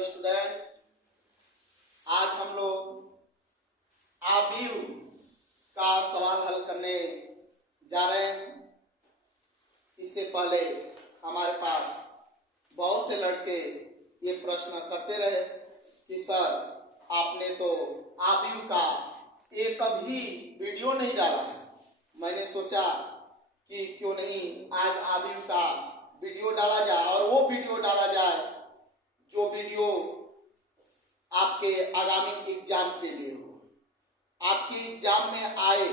Student, आज हम लोग आव्यूह का सवाल हल करने जा रहे हैं। इससे पहले हमारे पास बहुत से लड़के ये प्रश्न करते रहे कि सर आपने तो आव्यूह का एक भी वीडियो नहीं डाला है। मैंने सोचा कि क्यों नहीं आज आव्यूह का वीडियो डाला जाए और वो वीडियो डाला जाए जो वीडियो आपके आगामी एग्जाम के लिए हो, आपके एग्जाम में आए,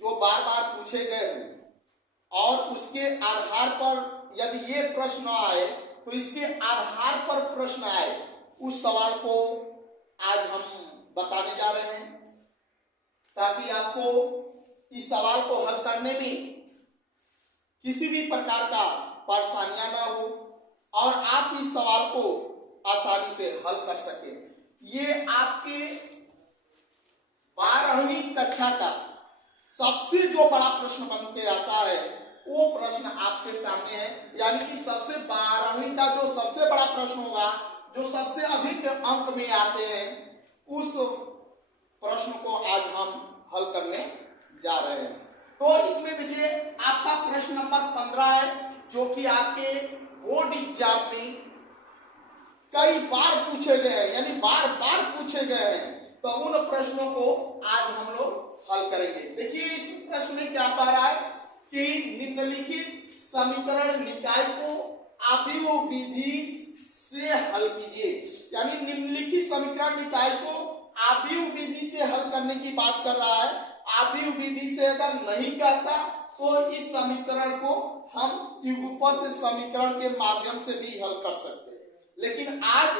जो बार बार पूछे गए हों और उसके आधार पर यदि ये प्रश्न आए तो इसके आधार पर प्रश्न आए, उस सवाल को आज हम बताने जा रहे हैं ताकि आपको इस सवाल को हल करने में किसी भी प्रकार का परेशानियां ना हो और आप इस सवाल को आसानी से हल कर सकें। ये आपके 12वीं कक्षा का सबसे जो बड़ा प्रश्न बन के आता है वो प्रश्न आपके सामने है, यानी कि सबसे 12वीं का जो सबसे बड़ा प्रश्न होगा, जो सबसे अधिक अंक में आते हैं, उस प्रश्न को आज हम हल करने जा रहे हैं। तो इसमें देखिए आपका प्रश्न नंबर 15 है, जो कि आपके बोर्ड एग्जाम में कई बार पूछे गए हैं, यानी बार बार पूछे गए हैं। तो उन प्रश्नों को आज हम लोग हल करेंगे। देखिए इस प्रश्न में क्या कह रहा है कि निम्नलिखित समीकरण निकाय को आव्यूह विधि से हल कीजिए, यानी निम्नलिखित समीकरण निकाय को आव्यूह विधि से हल करने की बात कर रहा है। आव्यूह विधि से अगर नहीं कहता तो इस समीकरण को हम युगपत समीकरण के माध्यम से भी हल कर सकते हैं, लेकिन आज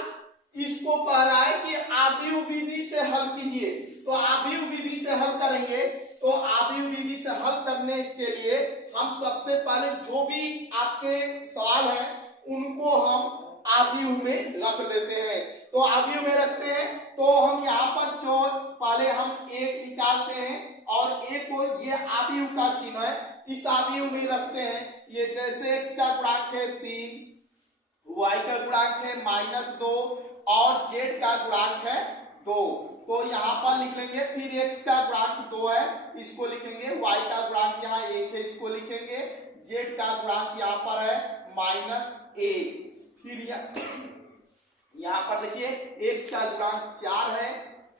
इसको कह रहा है कि आव्यूह विधि से हल कीजिए। तो आव्यूह विधि से हल करेंगे, तो आव्यूह विधि से हल करने के लिए हम सबसे पहले जो भी आपके सवाल है उनको हम आव्यूह में रख लेते हैं। तो आव्यूह में रखते हैं तो हम यहाँ पर जो पहले हम एक निकालते हैं और एक को ये आव्यूह का चिन्ह है, इस आव्यूह में रखते हैं। ये जैसे x का गुणांक है 3, y का गुणांक है -2 और z का गुणांक है 2, तो यहाँ पर लिख लेंगे। फिर x का गुणांक 2 है, इसको लिखेंगे। y का गुणांक यहाँ 1 है, इसको लिखेंगे। z का गुणांक यहाँ पर है -1। फिर यहाँ पर देखिए x का गुणांक 4 है,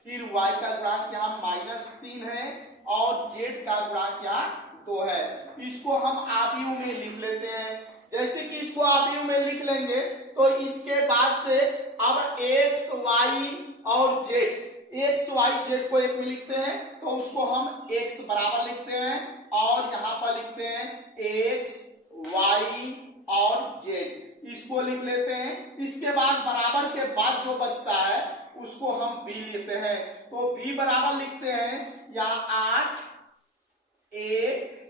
फिर y का गुणांक यहाँ -3 है और z का गुणांक यहाँ 2 है। इसको हम आव्यूह में लिख लेते हैं। जैसे कि इसको आव्यूह में लिख लेंगे तो इसके बाद से अब x, y और z, x, y, z को एक में लिखते हैं तो उसको हम x बराबर लिखते हैं और यहाँ पर लिखते हैं x, y और z, इसको लिख लेते हैं। इसके बाद बराबर के बाद जो बचता है उसको हम b लेते हैं, तो b बराबर लिखते हैं यहाँ 8, 1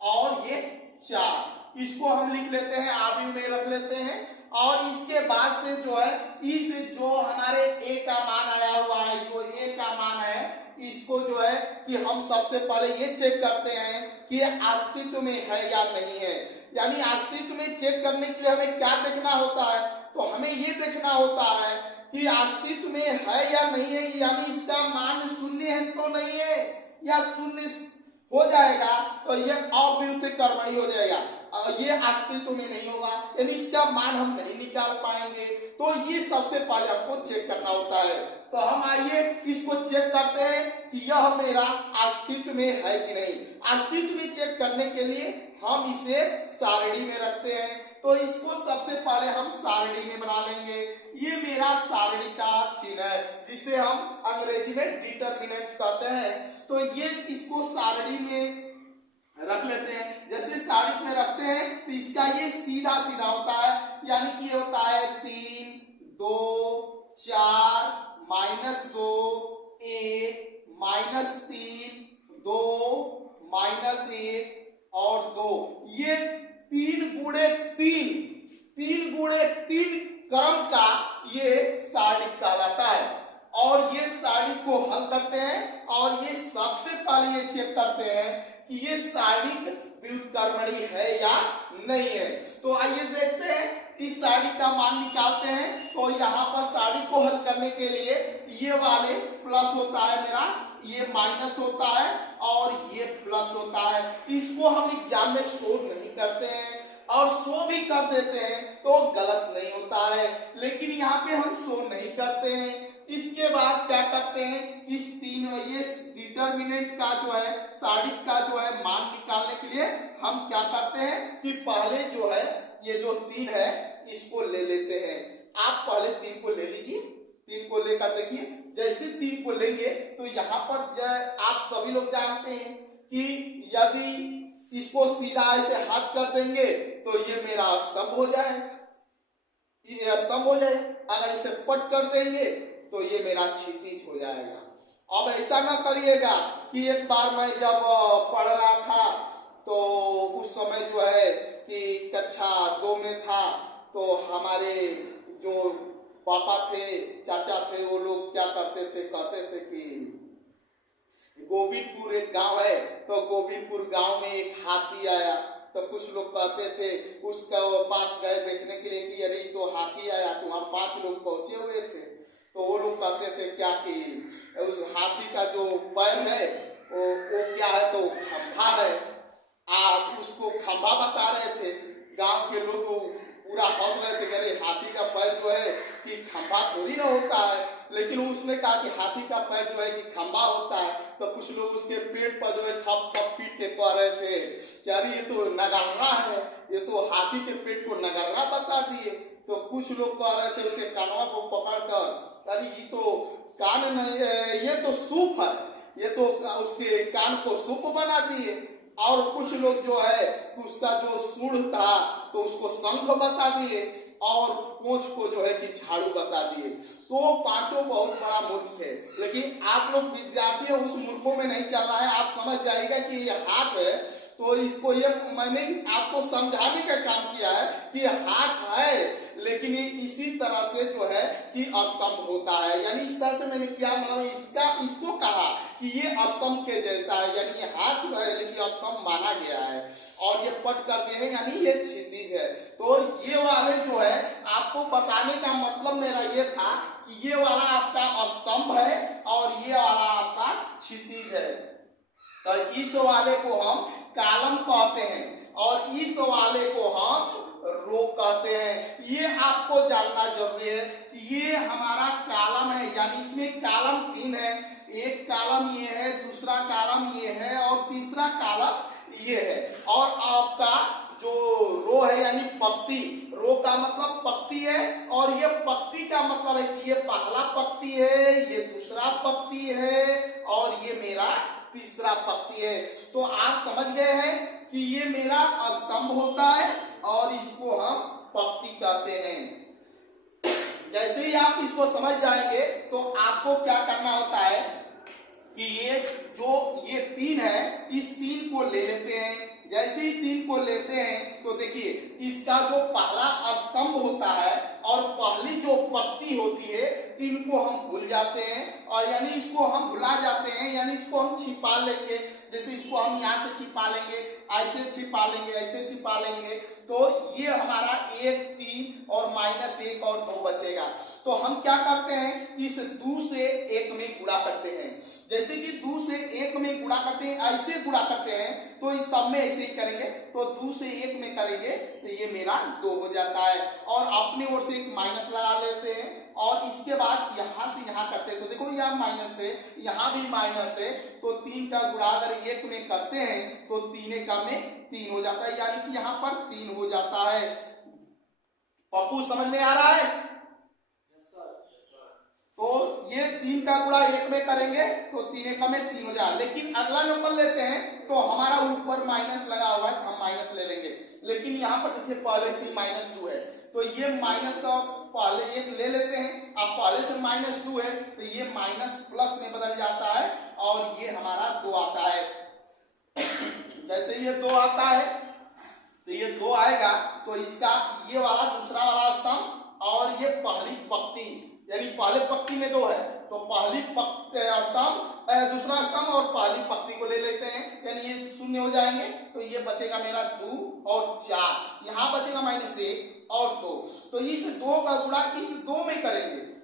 और ये 4, इसको हम लिख लेते हैं, आव्यूह में रख लेते हैं। और इसके बाद से जो है इस जो हमारे a का मान आया हुआ है, जो a का मान है, इसको जो है कि हम सबसे पहले ये चेक करते हैं कि अस्तित्व में है या नहीं है। यानी अस्तित्व में चेक करने के लिए हमें क्या देखना होता है, तो हमें ये देखना होता है कि अस्तित्व में है या नहीं है, यानी इसका मान शून्य है तो नहीं है, या शून्य हो जाएगा तो ये अव्युक्त कर्मणी हो जाएगा, ये अस्तित्व में नहीं होगा, यानी इसका मान हम नहीं निकाल पाएंगे। तो ये सबसे पहले हमको चेक करना होता है। तो हम आइए इसको चेक करते हैं कि यह मेरा अस्तित्व में है कि नहीं। अस्तित्व में चेक करने के लिए हम इसे सारणी में रखते हैं, तो इसको सबसे पहले हम सारणी में बना लेंगे। ये मेरा सारणी का चिन्ह है, जिसे हम अंग्रेजी में डिटरमिनेंट कहते हैं। तो ये इसको सारणी में रख लेते हैं। जैसे सारणी में रखते हैं तो इसका ये सीधा सीधा होता है, यानी कि ये होता है 3, 2, 4, -2, 1, -3, 2, -1 और 2। ये 3 गुणे 3 क्रम का ये सारणी कहलाता है। और ये सारणी को हल करते हैं और ये सबसे पहले ये चेक करते हैं कि ये सारणी व्युत्क्रमणी है या नहीं है। तो आइए देखते हैं इस सारणी का मान निकालते हैं। तो यहाँ पर साड़ी को हल करने के लिए ये वाले प्लस होता है मेरा, ये माइनस होता है और ये प्लस होता है। इसको हम एग्जाम में शो नहीं करते हैं, और शो भी कर देते हैं तो गलत नहीं होता है, लेकिन यहाँ पे हम शो नहीं करते हैं। इसके बाद क्या करते हैं, इस तीन ये डिटर्मिनेंट का जो है, साड़ी का जो है मान निकालने के लिए हम क्या करते हैं कि पहले जो है ये जो 3 है इसको ले लेते हैं। आप पहले 3 को ले लीजिए, 3 को लेकर देखिए, जैसे 3 को लेंगे तो यहाँ पर आप सभी लोग जानते हैं कि यदि इसको सीधा ऐसे हाथ कर देंगे तो ये मेरा स्तंभ हो जाए, ये स्तंभ हो जाए। अगर इसे पट कर देंगे तो ये मेरा क्षितिज हो जाएगा। अब ऐसा ना करिएगा कि एक बार मैं जब पढ़ रहा था तो उस समय जो है कि कक्षा 2 में था, तो हमारे जो पापा थे, चाचा थे, वो लोग क्या करते थे, कहते थे कि गोविंदपुर एक गांव है, तो गोविंदपुर गांव में एक हाथी आया। तो कुछ लोग कहते थे उसका पास गए देखने के लिए कि अरे तो हाथी आया, तो वहाँ 5 लोग पहुंचे हुए थे। तो वो लोग कहते थे क्या कि उस हाथी का जो पैर है वो क्या है, तो खंभा है। आप उसको खंभा बता रहे थे, गांव के लोग पूरा हंस रहे थे, अरे हाथी का पैर जो है कि खंभा थोड़ी ना होता है। लेकिन उसने कहा कि हाथी का पैर जो है कि खंभा होता है। तो कुछ लोग उसके पेट पर जो है थप थप पीट के कह रहे थे कि अरे ये तो नगर्रा है, ये तो हाथी के पेट को नगर्रा बता दिए। तो कुछ लोग कह रहे थे उसके कानवा को पकड़कर, अरे ये तो कान नहीं, ये तो सूप है, ये तो उसके कान को सूप बना दिए। और कुछ लोग जो है उसका जो सूंड था तो उसको शंख बता दिए, और पूंछ को जो है कि झाड़ू बता दिए। तो 5 बहुत बड़ा मूर्ख थे। लेकिन आप लोग विद्यार्थी उस मूर्खों में नहीं चलना है। आप समझ जाइएगा कि ये हाथ है, तो इसको ये मैंने आपको समझाने का काम किया है कि हाथ है, लेकिन ये इसी तरह से जो है कि स्तंभ होता है। यानी इस तरह से मैंने किया, मतलब इसको कहा कि ये स्तंभ के जैसा है, यानी ये हाथ है लेकिन स्तंभ माना गया है, और ये पट करते हैं यानी ये क्षितिज है। तो ये वाले जो है आपको बताने का मतलब मेरा ये था कि ये वाला आपका स्तंभ है और ये वाला आपका क्षितिज है। तो इस वाले को हम कॉलम कहते हैं और इस वाले को हम रो कहते हैं। ये आपको जानना जरूरी है कि ये हमारा कॉलम है, यानी इसमें कॉलम 3 है। एक कॉलम ये है, दूसरा कॉलम ये है और तीसरा कॉलम ये है। और आपका जो रो है यानी पक्ति, रो का मतलब पक्ति है, और ये पक्ति का मतलब है कि ये पहला पक्ति है, ये दूसरा पक्ति है और ये मेरा तीसरा पक्ति है। तो आप समझ गए हैं कि ये मेरा स्तंभ होता है और इसको हम पक्ति कहते हैं। जैसे ही आप इसको समझ जाएंगे तो आपको क्या करना होता है कि ये जो ये 3 है, इस 3 को ले लेते हैं। जैसे ही 3 को लेते हैं तो देखिए इसका जो पहला स्तंभ होता है और पहली जो पक्ति होती है, इनको हम भूल जाते हैं, और यानी इसको हम भुला जाते हैं, यानी इसको हम छिपा लेंगे। जैसे इसको हम यहाँ से छिपा लेंगे, ऐसे छिपा लेंगे, ऐसे छिपा लेंगे, तो ये हमारा 1, 3 और -1 और 2 बचेगा। तो हम क्या करते हैं कि इस 2 से 1 में गुणा करते हैं। जैसे कि 2 से 1 में गुणा करते हैं, ऐसे गुणा करते हैं, तो इस सब में ऐसे ही करेंगे। तो 2 से 1 में करेंगे तो ये मेरा 2 हो जाता है, और अपने ओर से एक माइनस लगा लेते हैं, और इसके बाद यहाँ से यहाँ करते हैं। तो देखो यहाँ माइनस है, यहाँ भी माइनस है, तो 3 का गुणा अगर 1 में करते हैं तो 3 एकम में 3 हो जाता है, यानी कि यहाँ पर 3 हो जाता है। पप्पू समझ में आ रहा है? तो ये 3 का गुणा 1 में करेंगे तो 3 एकम में 3 हो जाए। लेकिन अगला नंबर लेते हैं तो हमारा ऊपर माइनस लगा हुआ है, हम माइनस ले लेंगे। लेकिन यहाँ पर देखिए पहले से -2 है, तो ये माइनस पहले 1 ले लेते हैं। अब पहले से -2 है तो ये माइनस प्लस में बदल जाता है और ये हमारा 2 आता है। जैसे ये 2 आता है तो ये 2 आएगा, तो इसका ये वाला दूसरा वाला स्तंभ और ये पहली पक्ति, यानी पहले पक्ति में 2 है तो पहली स्तंभ, दूसरा स्तंभ और पहली पक्ति को ले लेते हैं, यानी ये 0 हो जाएंगे। तो ये बचेगा मेरा 2 और 4, यहाँ बचेगा -1 और 2। तो इस 2 का गुणा इस 2 में करेंगे।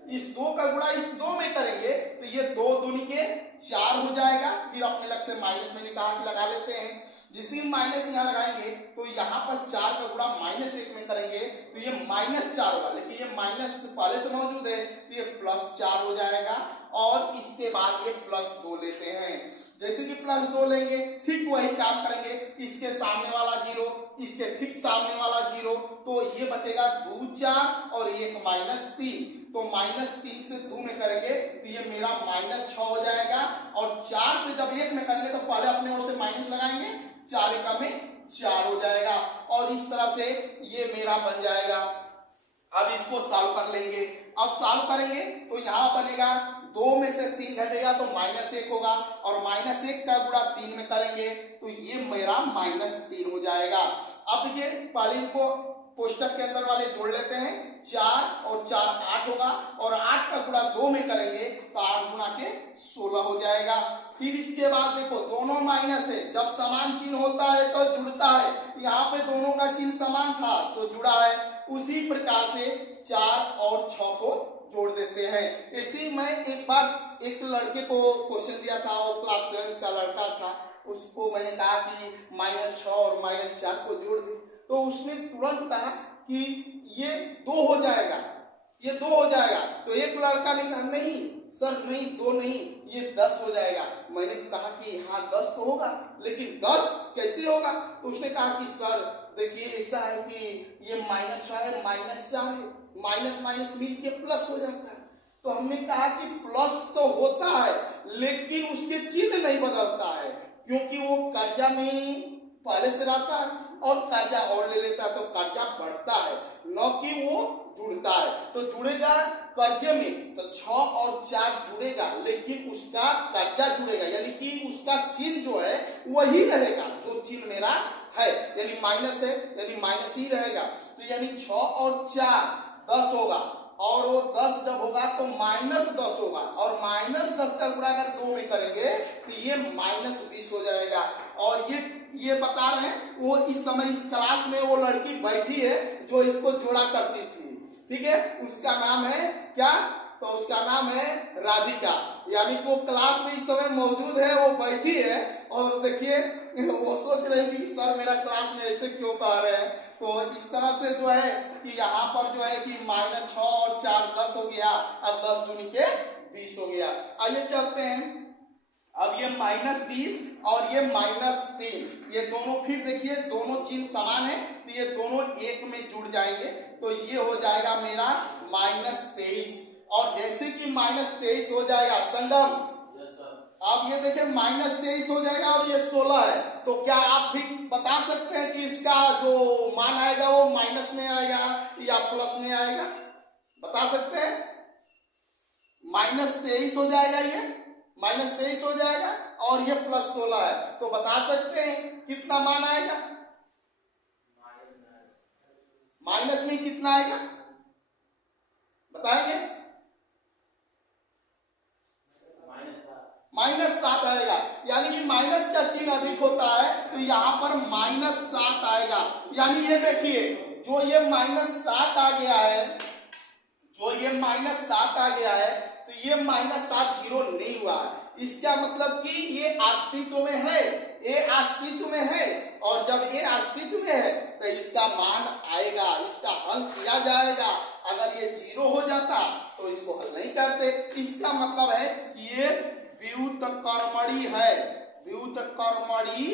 इस 2 का गुणा इस 2 में करेंगे तो ये 2 दूनी के 4 हो जाएगा। फिर अपने लग से माइनस मैंने कहा कि लगा लेते हैं, जिसी माइनस यहाँ लगाएंगे तो यहाँ पर 4 का गुणा -1 में करेंगे तो ये -4 होगा, लेकिन ये माइनस पहले से मौजूद है तो ये +4 हो जाएगा। और इसके बाद ये +2 लेते हैं, जैसे कि +2 लेंगे ठीक वही काम करेंगे, इसके सामने वाला 0, इसके ठीक सामने वाला 0, तो ये बचेगा 2 4 और 1 -3, तो -3 से 2 में करेंगे तो ये मेरा -6 हो जाएगा। और 4 से जब 1 में करेंगे तो पहले अपने ओर से माइनस लगाएंगे, 4 एकम में 4 हो जाएगा और इस तरह से ये मेरा बन जाएगा। अब इसको सॉल्व कर लेंगे, अब सॉल्व करेंगे तो यहाँ बनेगा 2 में से 3 घटेगा तो -1 होगा और -1 का गुणा 3 में करेंगे तो ये मेरा -3 हो जाएगा। अब देखिए पहले इनको कोष्टक के अंदर वाले जोड़ लेते हैं, 4 और 4 8 होगा और 8 का गुणा 2 में करेंगे तो 8 गुणा के 16 हो जाएगा। फिर इसके बाद देखो दोनों माइनस है, जब समान चिन्ह होता है तो जुड़ता है, यहाँ पे दोनों का चिन्ह समान था तो जुड़ा है। उसी प्रकार से 4 और 6 को जोड़ देते हैं। इसी मैं एक बार एक लड़के को क्वेश्चन दिया था, वो क्लास 7 का लड़का था, उसको मैंने कहा कि -6 और -4 को जोड़ दे, तो उसने तुरंत कहा कि ये 2 हो जाएगा, ये 2 हो जाएगा। तो एक लड़का ने कहा नहीं सर नहीं 2 नहीं, ये 10 हो जाएगा। मैंने कहा कि हाँ 10 तो होगा, लेकिन 10 कैसे होगा? तो उसने कहा कि सर देखिए ऐसा है कि ये -6 है, -4 है, माइनस माइनस मिल के प्लस हो जाता है। तो हमने कहा कि प्लस तो होता है लेकिन उसके चिन्ह नहीं बदलता है, क्योंकि वो कर्जा में पहले से रहता है और कर्जा और ले लेता है तो कर्जा बढ़ता है, न कि वो जुड़ता है। तो जुड़ेगा कर्जे में तो 6 और 4 जुड़ेगा, लेकिन उसका कर्जा जुड़ेगा, यानी कि उसका चिन्ह जो है वही रहेगा जो चिन्ह मेरा है, यानी माइनस है यानी माइनस ही रहेगा। तो यानी 6 और 4 10 होगा और वो 10 जब होगा तो -10 होगा और -10 का गुणा अगर 2 में करेंगे तो ये -20 हो जाएगा। और ये बता रहे हैं वो इस समय इस क्लास में वो लड़की बैठी है जो इसको जोड़ा करती थी, ठीक है, उसका नाम है क्या? तो उसका नाम है राधिका, यानी कि वो क्लास में इस समय मौजूद है, वो बैठी है और देखिए वो सोच रहे हैं कि सर मेरा क्लास में ऐसे क्यों कह रहे हैं। तो इस तरह से जो है कि यहाँ पर जो है कि -6 और 4 10 हो गया, अब 10 दूनी के 20 हो गया। आइए चलते हैं, अब ये -20 और ये -3, ये दोनों फिर देखिए दोनों चिन्ह समान है तो ये दोनों एक में जुड़ जाएंगे तो ये हो जाएगा मेरा -23। और जैसे कि -23 हो जाएगा संगम, अब ये देखिए -23 हो जाएगा और ये 16 है, तो क्या आप भी बता सकते हैं कि इसका जो मान आएगा वो माइनस में आएगा या प्लस में आएगा? बता सकते हैं? -23 हो जाएगा, ये -23 हो जाएगा और ये +16 है, तो बता सकते हैं कितना मान आएगा? माइनस में कितना आएगा बताएंगे? -7 आएगा, यानी कि माइनस का चिन्ह अधिक होता है तो यहाँ पर -7 आएगा। यानी ये देखिए जो ये -7 आ गया है, जो ये -7 आ गया है तो ये -7 जीरो नहीं हुआ, इसका मतलब कि ये अस्तित्व में है, ये अस्तित्व में है और जब ये अस्तित्व में है तो इसका मान आएगा, इसका हल किया जाएगा। अगर ये 0 हो जाता तो इसको हल नहीं करते। इसका मतलब है कि ये व्युत्क्रमणी है, व्युत्क्रमणी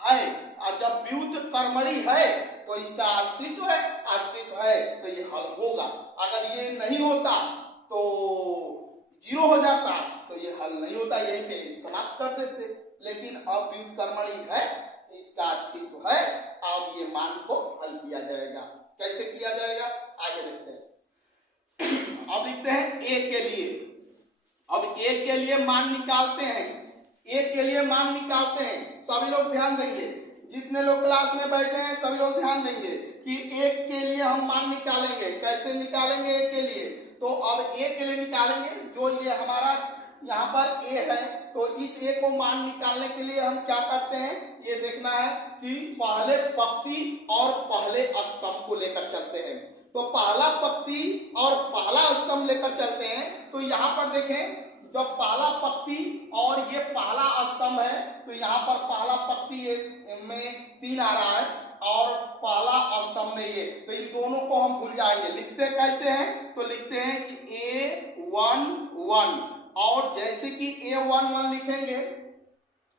है, और जब व्युत्क्रमणी है तो इसका अस्तित्व है, अस्तित्व है तो ये हल होगा। अगर ये नहीं होता तो 0 हो जाता तो ये हल नहीं होता, यहीं पे समाप्त कर देते। लेकिन अब व्युत्क्रमणी है, इसका अस्तित्व है, अब ये मान को हल किया जाएगा। कैसे किया जाएगा आगे देखते हैं। अब लिखते हैं ए के लिए, अब ए के लिए मान निकालते हैं, ए के लिए मान निकालते हैं। सभी लोग ध्यान देंगे, जितने लोग क्लास में बैठे हैं सभी लोग ध्यान देंगे कि ए के लिए हम मान निकालेंगे। कैसे निकालेंगे ए के लिए? तो अब ए के लिए निकालेंगे, जो ये हमारा यहाँ पर ए है तो इस ए को मान निकालने के लिए हम क्या करते हैं, ये देखना है कि पहले पंक्ति और पहले स्तंभ को लेकर चलते हैं। तो पहला पंक्ति और पहला स्तंभ लेकर चलते हैं यहाँ पर देखें, जब पहला पंक्ति और ये पहला स्तंभ है, तो यहाँ पर पहला पंक्ति में 3 आ रहा है और पहला स्तंभ में ये, तो इन दोनों को हम भूल जाएंगे। लिखते कैसे हैं, तो लिखते हैं कि A11, और जैसे कि A11 लिखेंगे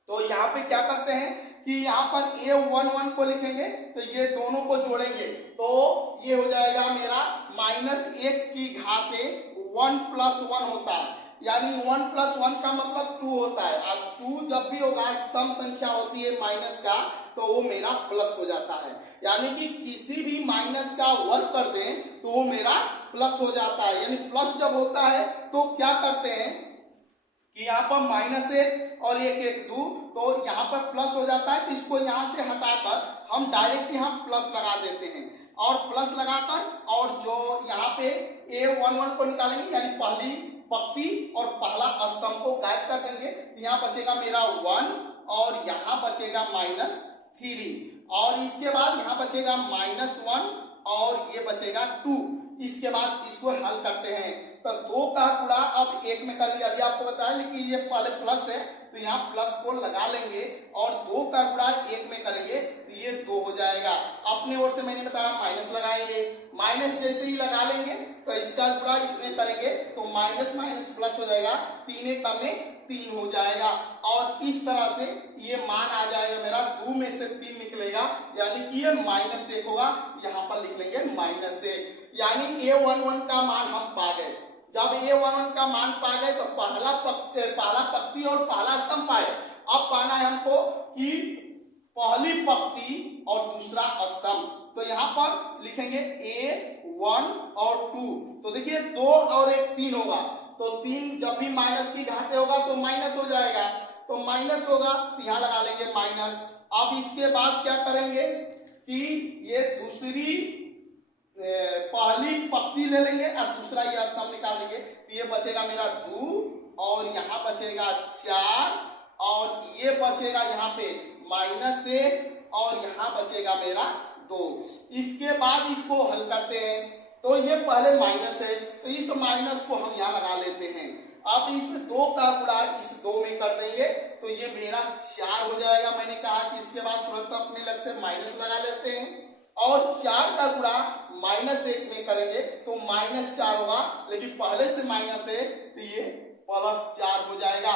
तो यहाँ पे क्या करते हैं कि यहाँ पर A11 को लिखेंगे तो ये दोनों को जोड़ेंगे, तो ये हो जाएगा मेरा -1 की घात 1 + 1 होता है, यानी 1 + 1 का मतलब 2 होता है। अब 2 जब भी होगा, सम संख्या होती है माइनस का, तो वो मेरा प्लस हो जाता है। यानी कि किसी भी माइनस का वर्ग कर दें तो वो मेरा प्लस हो जाता है। यानी प्लस जब होता है तो क्या करते हैं कि यहाँ पर -1 और 1 2, तो यहाँ पर प्लस हो जाता है। तो इसको यहाँ से हटाकर हम डायरेक्ट यहाँ प्लस लगा देते हैं, और प्लस लगाकर और जो यहाँ पे A11 को निकालेंगे, यानी पहली पंक्ति और पहला स्तंभ को गायब कर देंगे, तो यहाँ बचेगा मेरा 1 और यहाँ बचेगा -3, और इसके बाद यहाँ बचेगा -1 और ये बचेगा 2। इसके बाद इसको हल करते हैं, तो 2 का गुणा अब 1 में करेंगे। अभी आपको बताया, लेकिन ये पहले प्लस है तो यहाँ प्लस को लगा लेंगे, और 2 का गुणा 1 में करेंगे तो ये 2 हो जाएगा। अपने ओर से मैंने बताया माइनस लगाएंगे, माइनस जैसे ही लगा लेंगे तो इसका गुणा इसमें करेंगे तो माइनस माइनस प्लस हो जाएगा, 3 कम में 3 हो जाएगा, और इस तरह से ये मान आ जाएगा मेरा 2 में से 3 निकलेगा, यानी कि ये -1 होगा। यहाँ पर लिख लेंगे -1, यानी A11 का मान हम पा गए। जब A11 का मान पा गए तो पहला पंक्ति और पहला स्तंभ पाए। अब पाना है हमको कि पहली पंक्ति और दूसरा स्तंभ, तो यहाँ पर लिखेंगे A1 और 2, तो देखिए 2 और 1 3 होगा, तो 3 जब भी माइनस की घाते होगा तो माइनस हो जाएगा, तो माइनस होगा तो यहाँ लगा लेंगे माइनस। अब इसके बाद क्या करेंगे कि ये दूसरी पहली पंक्ति ले लेंगे और दूसरा ये स्तंभ निकाल देंगे, तो ये बचेगा मेरा 2 और यहाँ बचेगा 4 और ये बचेगा यहाँ पे -1 और यहाँ बचेगा मेरा 2। इसके बाद इसको हल करते हैं, तो ये पहले माइनस है तो इस माइनस को हम यहाँ लगा लेते हैं। अब इस 2 का गुणा इस 2 में कर देंगे तो ये मेरा 4 हो जाएगा। मैंने कहा कि इसके बाद तुरंत अपने लग से माइनस लगा लेते हैं, और 4 का गुणा -1 में करेंगे तो -4 होगा, लेकिन पहले से माइनस है तो ये +4 हो जाएगा।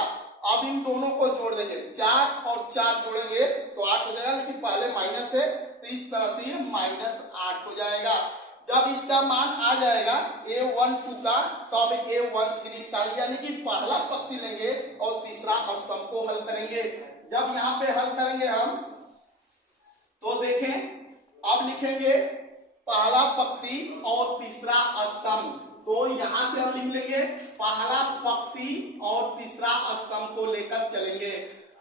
अब इन दोनों को जोड़ देंगे, 4 और 4 जोड़ेंगे तो 8 हो जाएगा, लेकिन पहले माइनस है तो इस तरह से ये -8 हो जाएगा। जब इसका मान आ जाएगा A12 का, तो अब A13 निकालेंगे, यानी कि पहला पंक्ति लेंगे और तीसरा स्तंभ को हल करेंगे। जब यहाँ पे हल करेंगे हम, तो देखें अब लिखेंगे पहला पंक्ति और तीसरा स्तंभ, तो यहां से हम लिख लेंगे पहला पंक्ति और तीसरा स्तंभ को लेकर चलेंगे।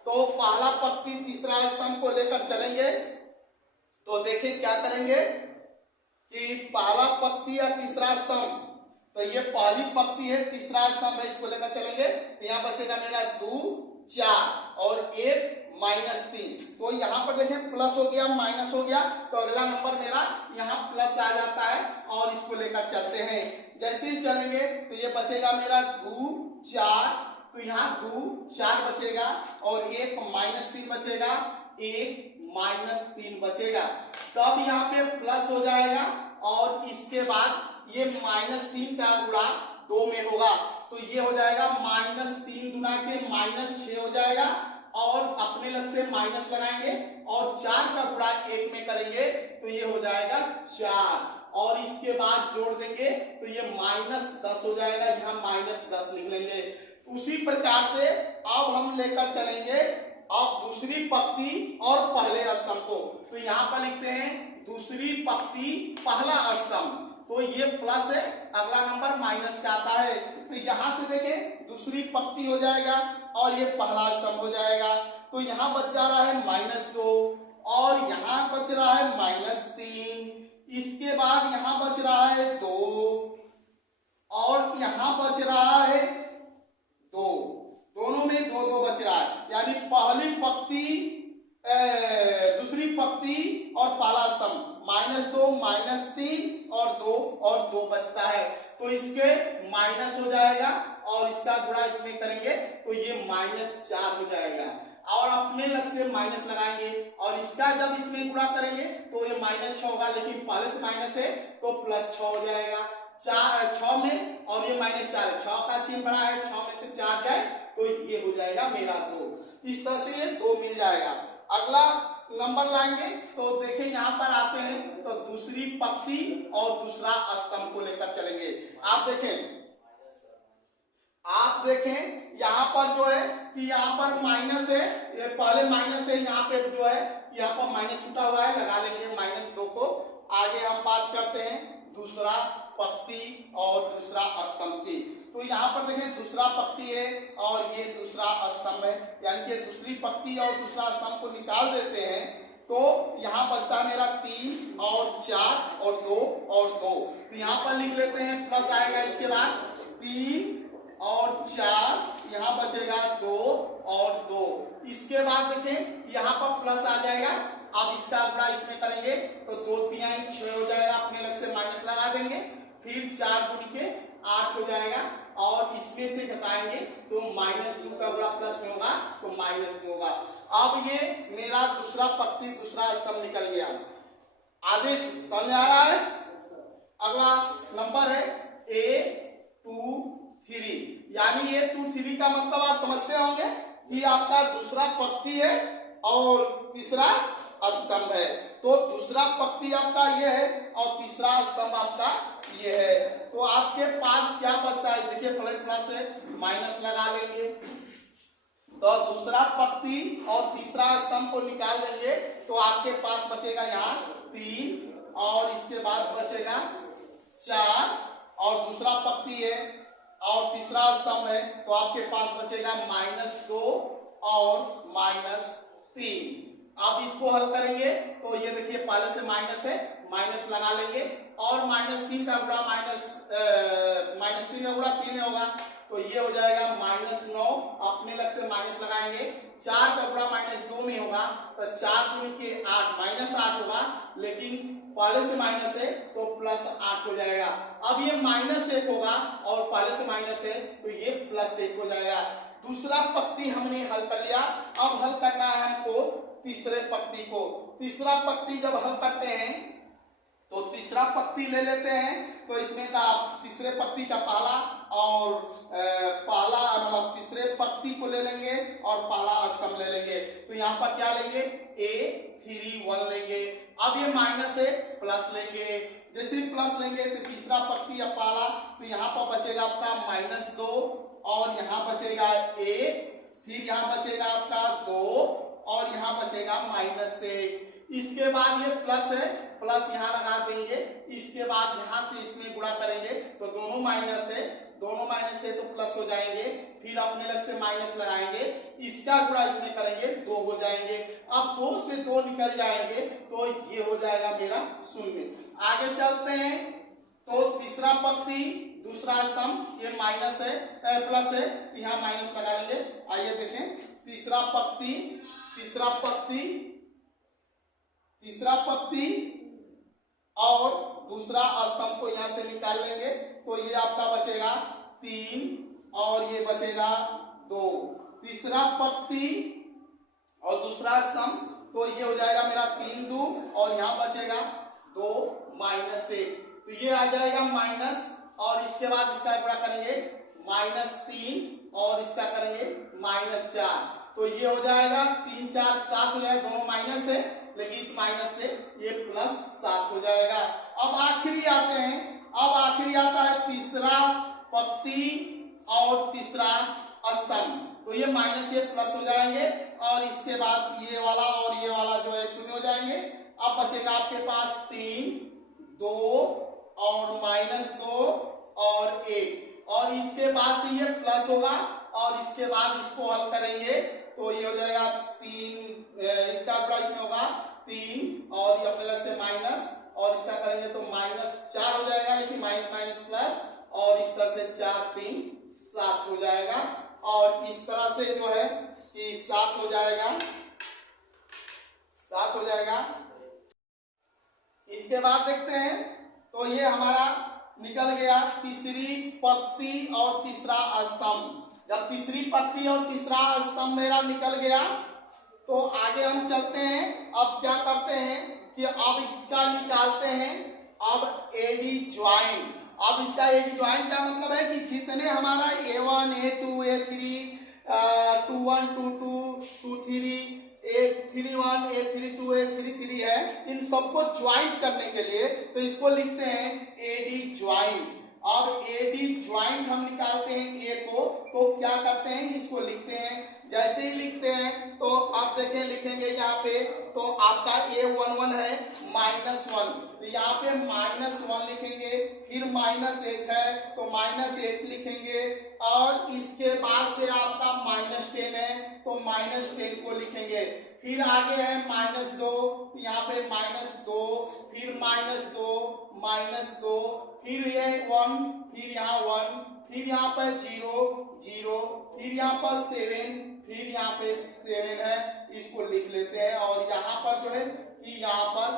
तो पहला पंक्ति तीसरा स्तंभ को लेकर चलेंगे, तो देखिए क्या करेंगे कि पहला पंक्ति या तीसरा स्तंभ, तो ये पहली पंक्ति है, तीसरा स्तंभ है, इसको लेकर चलेंगे तो यहाँ बचेगा मेरा 2 4 और 1 -3, तो यहाँ पर देखें प्लस हो गया माइनस हो गया, तो अगला नंबर मेरा यहाँ प्लस आ जाता है, और इसको लेकर चलते हैं। जैसे ही चलेंगे तो ये बचेगा मेरा 2 4, तो यहाँ 2 4 बचेगा और 1 -3 बचेगा, 1 -3 बचेगा। तब यहाँ पे प्लस हो जाएगा, और इसके बाद ये -3 का गुणा 2 में होगा, तो ये हो जाएगा -3 गुना के -6 हो जाएगा, और अपने लग से माइनस लगाएंगे और 4 का गुणा 1 में करेंगे तो ये हो जाएगा 4, और इसके बाद जोड़ देंगे तो ये -10 हो जाएगा, यहाँ -10 लिख लेंगे। उसी प्रकार से अब हम लेकर चलेंगे अब दूसरी पंक्ति और पहले स्तंभ को, तो यहाँ पर लिखते हैं दूसरी पंक्ति पहला स्तंभ, तो ये प्लस है, अगला नंबर माइनस का आता है, तो यहाँ से देखें दूसरी पंक्ति हो जाएगा और ये पहला स्तंभ हो जाएगा, तो यहाँ बच जा रहा है -2 और यहाँ बच रहा है -3, इसके बाद यहाँ बच रहा है 2 और यहाँ बच रहा है 2, दोनों में 2 2 बच रहा है, यानी पहली पंक्ति दूसरी पंक्ति और पहला स्तंभ -2 -3 और 2 बचता है, तो इसके माइनस हो जाएगा और इसका गुणा इसमें करेंगे तो ये -4 हो जाएगा, और अपने लग से माइनस लगाएंगे और इसका जब इसमें गुणा करेंगे तो ये -6 होगा, लेकिन पहले से माइनस है तो +6 हो जाएगा। 6 में और ये -4 है, 6 का चिन्ह बड़ा है, 6 में से 4 जाए तो ये हो जाएगा मेरा 2। इस तरह से ये 2 मिल जाएगा। अगला नंबर लाएंगे तो देखें यहाँ पर आते हैं तो दूसरी पंक्ति और दूसरा स्तंभ को लेकर चलेंगे। आप देखें यहाँ पर जो है कि यहाँ पर माइनस है, ये पहले माइनस है, यहाँ पे जो है यहाँ पर माइनस छूटा हुआ है, लगा लेंगे -2 को। आगे हम बात करते हैं दूसरा पंक्ति और दूसरा स्तंभ की। तो यहाँ पर देखें दूसरा पंक्ति है और ये दूसरा स्तंभ है, यानी कि दूसरी पंक्ति और दूसरा स्तंभ को निकाल देते हैं तो यहाँ बचता है मेरा 3 और 4 और 2 और 2। तो यहाँ पर लिख लेते हैं, प्लस आएगा इसके बाद 3 और 4, यहाँ बचेगा 2 और 2। इसके बाद देखें यहाँ पर प्लस आ जाएगा, अब इसका गुणा इसमें करेंगे तो 2 तिहाई 6 हो जाएगा, अपने लग से माइनस लगा देंगे, फिर 4 दूनी के 8 हो जाएगा और इसमें से घटाएंगे तो -2 का गुणा प्लस में होगा तो -2 होगा। अब ये मेरा दूसरा पंक्ति दूसरा स्तंभ निकल गया। आदित्य समझ आ रहा है? अगला नंबर है A2 3, यानी A2 3 का मतलब आप समझते होंगे कि आपका दूसरा पंक्ति है और तीसरा स्तंभ है। तो दूसरा पंक्ति आपका ये है और तीसरा स्तंभ आपका ये है। तो आपके पास क्या बचता है, देखिए प्लस है, माइनस लगा लेंगे तो दूसरा पंक्ति और तीसरा स्तंभ को निकाल देंगे तो आपके पास बचेगा यहाँ 3 और इसके बाद बचेगा 4 और दूसरा पंक्ति है और तीसरा स्तंभ है तो आपके पास बचेगा -2 और -3। आप इसको हल करेंगे तो ये देखिए पहले से माइनस है, माइनस लगा लेंगे और -3 का गुणा -3 का गुणा 3 में होगा तो ये हो जाएगा -9, अपने लग से माइनस लगाएंगे, 4 का गुणा -2 में होगा तो 4 दूनी के 8 -8 होगा, लेकिन पहले से माइनस है तो +8 हो जाएगा। अब ये -1 होगा और पहले से माइनस है तो ये +1 हो जाएगा। दूसरा पंक्ति हमने हल कर लिया, अब हल करना है हमको तीसरे पंक्ति को। तीसरा पंक्ति जब हल करते हैं तो तीसरा पंक्ति ले लेते हैं तो इसमें का तीसरे पंक्ति का पहला और पहला मतलब तीसरे पंक्ति को ले लेंगे और पहला स्तंभ ले लेंगे। तो यहाँ पर क्या लेंगे, A31 लेंगे। अब ये माइनस है, प्लस लेंगे, जैसे ही प्लस लेंगे तो तीसरा पंक्ति या पहला तो यहाँ पर बचेगा आपका -2 और यहाँ बचेगा 1, फिर यहाँ बचेगा आपका 2 और यहाँ बचेगा -1। इसके बाद ये प्लस है, प्लस यहाँ लगा देंगे, इसके बाद यहाँ से इसमें गुणा करेंगे तो दोनों माइनस है तो प्लस हो जाएंगे, फिर अपने लग से माइनस लगाएंगे, इसका गुणा इसमें करेंगे 2 हो जाएंगे। अब 2 से 2 निकल जाएंगे तो ये हो जाएगा मेरा 0। आगे चलते हैं तो तीसरा पंक्ति दूसरा स्तंभ ये माइनस है प्लस है, यहाँ माइनस लगा लेंगे। आइए देखें तीसरा पंक्ति और दूसरा स्तंभ को यहाँ से निकाल लेंगे तो ये आपका बचेगा 3 और ये बचेगा 2। तीसरा पंक्ति और दूसरा स्तंभ तो ये हो जाएगा मेरा 3 2 और यहाँ बचेगा 2 -1 तो ये आ जाएगा माइनस और इसके बाद इसका गुणा करेंगे -3 और इसका करेंगे -4 तो ये हो जाएगा 3 4 7 हो जाएगा, दोनों माइनस है लेकिन इस माइनस से ये +7 हो जाएगा। अब आखिरी आते हैं, अब आखिरी आता है तीसरा पंक्ति और तीसरा स्तंभ तो ये माइनस ये प्लस हो जाएंगे और इसके बाद ये वाला और ये वाला जो है 0 हो जाएंगे। अब बचेगा आपके पास 3 2 और -2 और 1 और इसके बाद से ये प्लस होगा और इसके बाद इसको हल करेंगे तो ये हो जाएगा 3 इसका गुणा इसमें होगा 3 और ये अपने लग से माइनस और इसका करेंगे तो -4 हो जाएगा, लेकिन माइनस प्लस और इस तरह से 4 3 7 हो जाएगा और इस तरह से जो है कि 7 हो जाएगा। इसके बाद देखते हैं तो ये हमारा निकल गया तीसरी पंक्ति और तीसरा स्तंभ। जब तीसरी पंक्ति और तीसरा स्तंभ मेरा निकल गया तो आगे हम चलते हैं। अब क्या करते हैं कि अब इसका निकालते हैं अब एडी ज्वाइन। अब इसका एडी ज्वाइन का मतलब है कि जितने हमारा A1 A2 A3 21 22 23 A31 A32 A33 है, इन सबको ज्वाइंट करने के लिए तो इसको लिखते हैं एडी ज्वाइंट। अब एडी ज्वाइंट हम निकालते हैं ए को, तो क्या करते हैं इसको लिखते हैं। जैसे ही लिखते हैं तो आप देखें लिखेंगे यहाँ पे तो आपका A11 है -1, तो यहाँ पे -1 लिखेंगे। फिर -8 है तो -8 लिखेंगे और इसके बाद से आपका -10 है तो -10 को लिखेंगे। फिर आगे है -2, यहाँ पे -2, फिर -2, फिर ये 1, फिर यहाँ 1, फिर यहाँ पर 0 0, फिर यहाँ पर 7, फिर यहाँ पे 7 है, इसको लिख लेते हैं। और यहाँ पर जो है कि यहाँ पर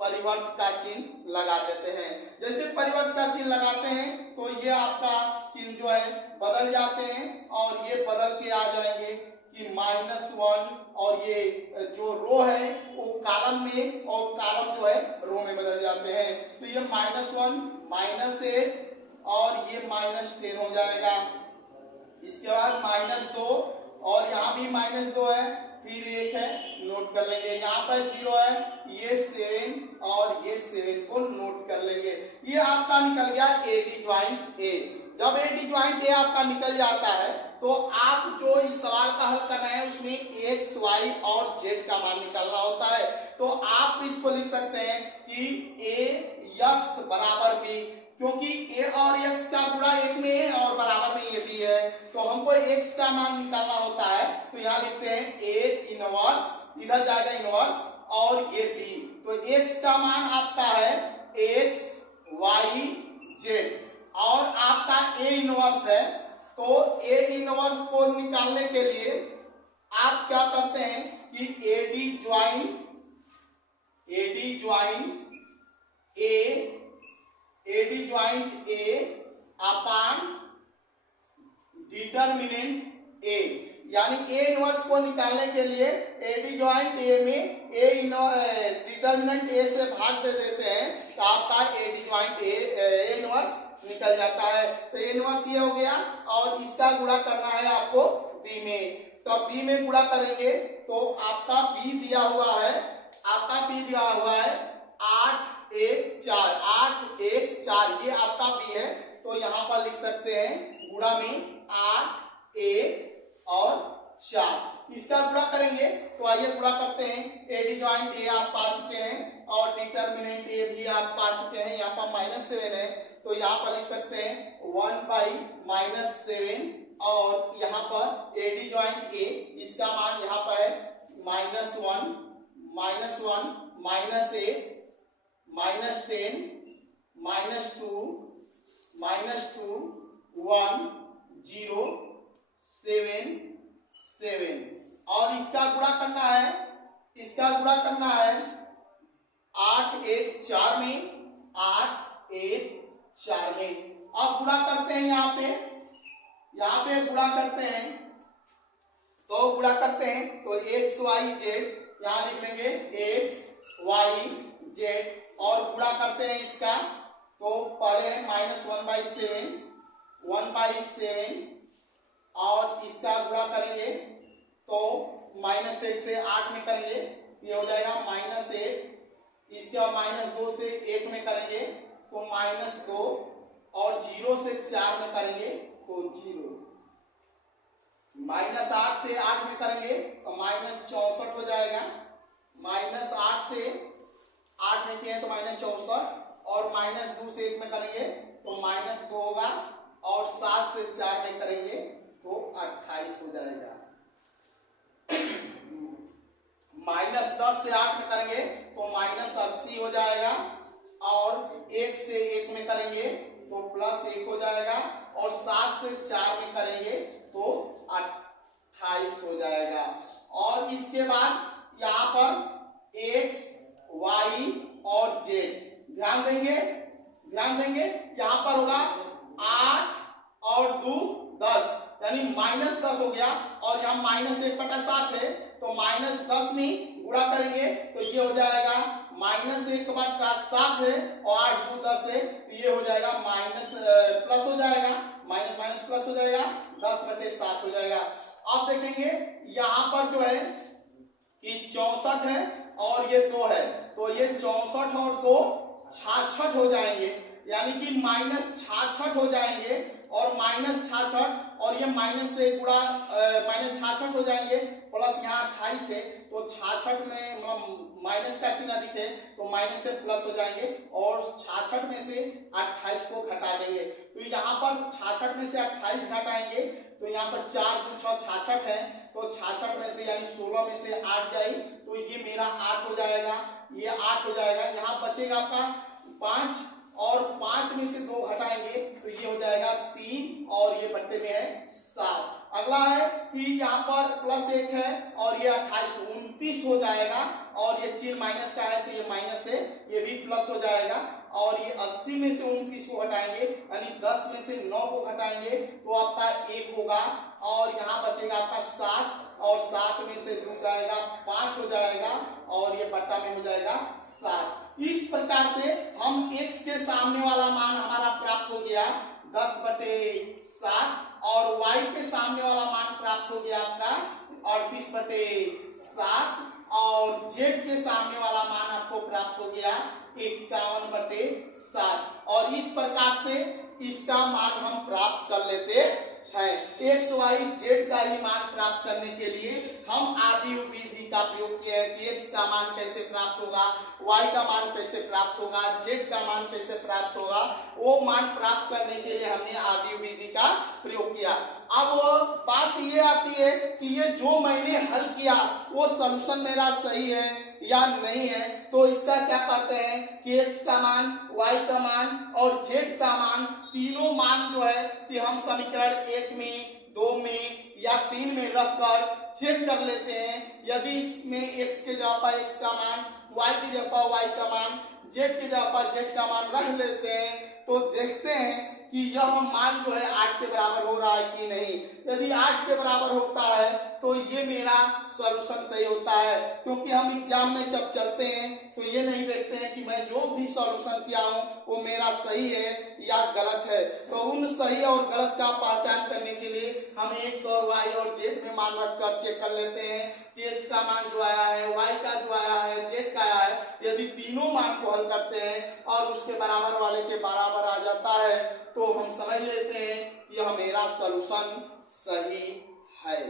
परिवर्त का चिन्ह लगा देते हैं। जैसे परिवर्त का चिन्ह लगाते हैं तो ये आपका चिन्ह जो है बदल जाते हैं और ये बदल के आ जाएंगे कि -1 और ये जो रो है वो कॉलम में और कॉलम जो है रो में बदल जाते हैं। तो ये -1 -8 और ये -10 हो जाएगा। इसके बाद -2 और यहाँ भी -2 है, फिर 1 है, नोट कर लेंगे। यहाँ पर 0 है, ये 7 और ये 7 को नोट कर लेंगे। ये आपका निकल गया एडी ज्वाइंट ए। जब एडी ज्वाइंट ए आपका निकल जाता है तो आप जो इस सवाल का हल कर रहे हैं उसमें x, y और z का मान निकालना होता है। तो आप इसको लिख सकते हैं कि ax बराबर b, क्योंकि a और x का गुणा 1 में है और बराबर में ये भी है, तो हमको x का मान निकालना होता है। तो यहाँ लिखते हैं a इनवर्स, इधर जाएगा इनवर्स और ये b, तो x का मान आपका है x y z और आपका a इनवर्स है। तो a इनवर्स को निकालने के लिए आप क्या करते हैं कि एडी ज्वाइंट ए अपान डिटर्मिनेंट ए, यानी ए इनवर्स को निकालने के लिए एडी ज्वाइंट ए में डिटर्मिनेंट ए से भाग दे देते हैं तो आपका एडी ज्वाइंट ए इनवर्स निकल जाता है। तो ए इनवर्स ये हो गया और इसका गुणा करना है आपको बी में, तो बी में गुणा करेंगे तो आपका बी दिया हुआ है 8 1 4, 8 1 4, ये आपका बी है। तो यहाँ पर लिख सकते हैं गुणा में 8 1 और 4, इसका गुणा करेंगे तो आइए गुणा करते हैं। एडी ज्वाइंट ए आप पा चुके हैं और डिटर्मिनेंट ए भी आप पा चुके हैं। यहाँ पर -7 है तो यहाँ पर लिख सकते हैं 1/-7 और यहाँ पर एडी ज्वाइंट ए इसका मान यहाँ पर है -1 -8 -2 1 0 7 7 और इसका गुणा करना है 8 1 4 में 8 1 4 में। अब गुणा करते हैं यहाँ पे गुणा करते हैं तो x y z यहाँ लिख लेंगे x y z और गुणा करते हैं इसका तो पहले -1/7 और इसका गुणा करेंगे तो -1 से 8 में करेंगे ये हो जाएगा -8, इसका -2 से 1 में करेंगे तो -2 और 0 से 4 में करेंगे तो 0, -8 से 8 में करेंगे तो -64 हो जाएगा। -8 से 8 में किए तो -64 और -2 से 1 में करेंगे तो -2 होगा और 7 से 4 में करेंगे तो 28 हो जाएगा। -10 से 8 में करेंगे तो -80 हो जाएगा और 1 से 1 में करेंगे तो +1 हो जाएगा और 7 से 4 में करेंगे तो 28 हो जाएगा। और इसके बाद यहाँ पर x y और z ध्यान देंगे यानी -10 हो गया, और यहाँ -1/7 है तो -10 में गुणा करेंगे तो ये हो जाएगा -1/7 है, और 8 2 10 है तो ये हो जाएगा प्लस हो जाएगा, माइनस माइनस प्लस हो जाएगा, 10/7 हो जाएगा। अब देखेंगे यहाँ पर जो है कि 64 है और ये 2 है, तो ये 64 और 2 66 हो जाएंगे, यानी कि -66 हो जाएंगे, और -66 और ये माइनस से गुणा -66 हो जाएंगे, प्लस यहाँ 28 है तो 66 में माइनस का चिन्ह अधिक है तो माइनस से प्लस हो जाएंगे, और 66 में से 28 को घटा देंगे, तो यहाँ पर 66 में से 28 घटाएंगे तो यहाँ पर 4 2 6 66 है, तो 66 में से यानी 16 में से 8 जाए तो ये मेरा 8 हो जाएगा, ये 8 हो जाएगा। यहाँ बचेगा आपका 5, और 5 में से 2 घटाएंगे तो ये हो जाएगा 3, और ये बट्टे में है 7। अगला है कि यहाँ पर +1 है और ये 28 29 हो जाएगा, और ये चिन्ह माइनस का है तो ये माइनस है, ये भी प्लस हो जाएगा, और ये 80 में से 29 को घटाएंगे यानी 10 में से 9 को घटाएंगे तो आपका 1 होगा, और यहाँ बचेगा आपका 7, और 7 में से 2 जाएगा 5 हो जाएगा, और ये बट्टा में हो जाएगा 7। इस प्रकार से हम x के सामने वाला मान हमारा प्राप्त हो गया 10/7, और y के सामने वाला मान प्राप्त हो गया आपका 38/7, और z के सामने वाला मान आपको प्राप्त हो गया 51/7, और इस प्रकार से इसका मान हम प्राप्त कर लेते हैं। x y z का ही मान प्राप्त करने के लिए हम आदि विधि का प्रयोग किया है कि x का मान कैसे प्राप्त होगा, y का मान कैसे प्राप्त होगा, z का मान कैसे प्राप्त होगा, वो मान प्राप्त करने के लिए हमने आदि विधि का प्रयोग किया। अब बात ये आती है कि ये जो मैंने हल किया वो सॉल्यूशन मेरा सही है या नहीं है, तो इसका क्या करते हैं कि x का मान, y का मान और z का मान, तीनों मान जो है कि हम समीकरण 1 में 2 में या 3 में रखकर चेक कर लेते हैं। यदि इसमें x के जगह पर x का मान, y की जगह पर y का मान, z की जगह पर z का मान रख लेते हैं तो देखते हैं कि यह मान जो है 8 के बराबर हो रहा है कि नहीं। यदि 8 के बराबर होता है तो ये मेरा सॉल्यूशन सही होता है, क्योंकि हम एग्जाम में जब चलते हैं तो ये नहीं देखते हैं कि मैं जो भी सॉल्यूशन किया हूँ वो मेरा सही है या गलत है। तो उन सही और गलत का पहचान करने के लिए हम x और y और z में मान रखकर चेक कर लेते हैं कि x का मान जो आया है, y का जो आया है, z का आया है। यदि तीनों मान को हल करते हैं और उसके बराबर वाले के बराबर आ जाता है तो हम समझ लेते हैं कि यह मेरा सॉल्यूशन सही है।